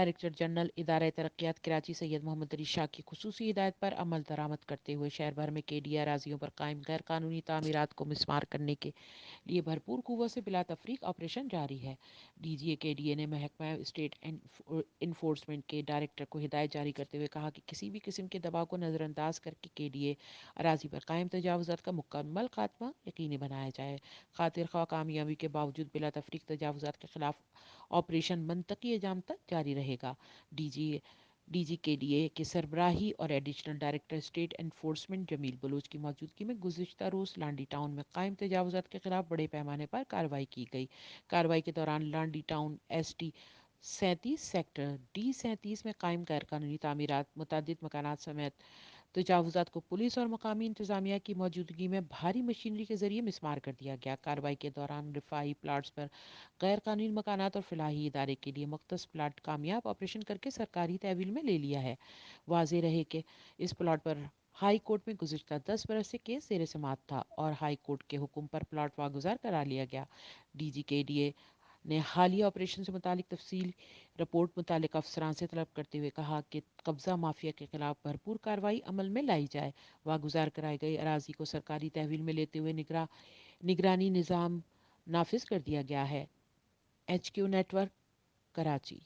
Director general ادارہ ترقیات کراچی سید محمد علی شاہ کی خصوصی ہدایت پر عمل درآمد کرتے ہوئے شہر بھر میں کے ڈی اراضیوں پر قائم غیر قانونی تعمیرات کو مسمار کرنے کے لیے بھرپور قوت سے بلا تفریق آپریشن جاری ہے۔ ڈی جی اے کے ڈی اے نے محکمہ اسٹیٹ انفورسمنٹ کے ڈائریکٹر کو ہدایت جاری کرتے ہوئے کہا کہ کسی بھی قسم کے دباؤ کو نظر انداز کر کے ڈی اے اراضی پر قائم تجاوزات کا مکمل خاتمہ یقینی بنایا جائے۔ خاطر خواہ کامیابی کے باوجود بلا تفریق تجاوزات کے خلاف آپریشن منطقی ایجام تک جاری رہے گا۔ ڈی جی کے ڈی اے کے سربراہی اور ایڈیشنل ڈائریکٹر اسٹیٹ انفورسمنٹ جمیل بلوچ کی موجودگی میں گزشتہ روز لانڈی ٹاؤن میں قائم تجاوزات کے خلاف بڑے پیمانے پر کارروائی کی گئی۔ کارروائی کے دوران Landhi town S T 37 sector D 37 میں قائم غیر قانونی تعمیرات متعدد مکانات سمیت تجاوزات کو پولیس اور مقامی انتظامیہ کی موجودگی میں بھاری مشینری کے ذریعے مسمار کر دیا گیا۔ کارروائی کے دوران رفاہی پلاٹس پر غیر قانونی مکانات اور فلاحی ادارے کے لیے مختص پلاٹ کامیاب آپریشن کر کے سرکاری تحویل میں لے لیا ہے۔ واضح رہے کہ اس پلاٹ پر ہائی کورٹ میں گزشتہ 10 برس سے کیس زیر سماعت تھا اور ہائی کورٹ کے حکم پر پلاٹ واگزار کرا لیا گیا۔ ڈی جی کے ڈی اے نے حالیہ آپریشن سے متعلق تفصیل رپورٹ متعلقہ افسران سے طلب کرتے ہوئے کہا کہ قبضہ مافیا کے خلاف بھرپور کارروائی عمل میں لائی جائے۔ واگزار کرائے گئے اراضی کو سرکاری تحویل میں لیتے ہوئے نگرانی نظام نافذ کر دیا گیا ہے۔ H Q network, Karachi.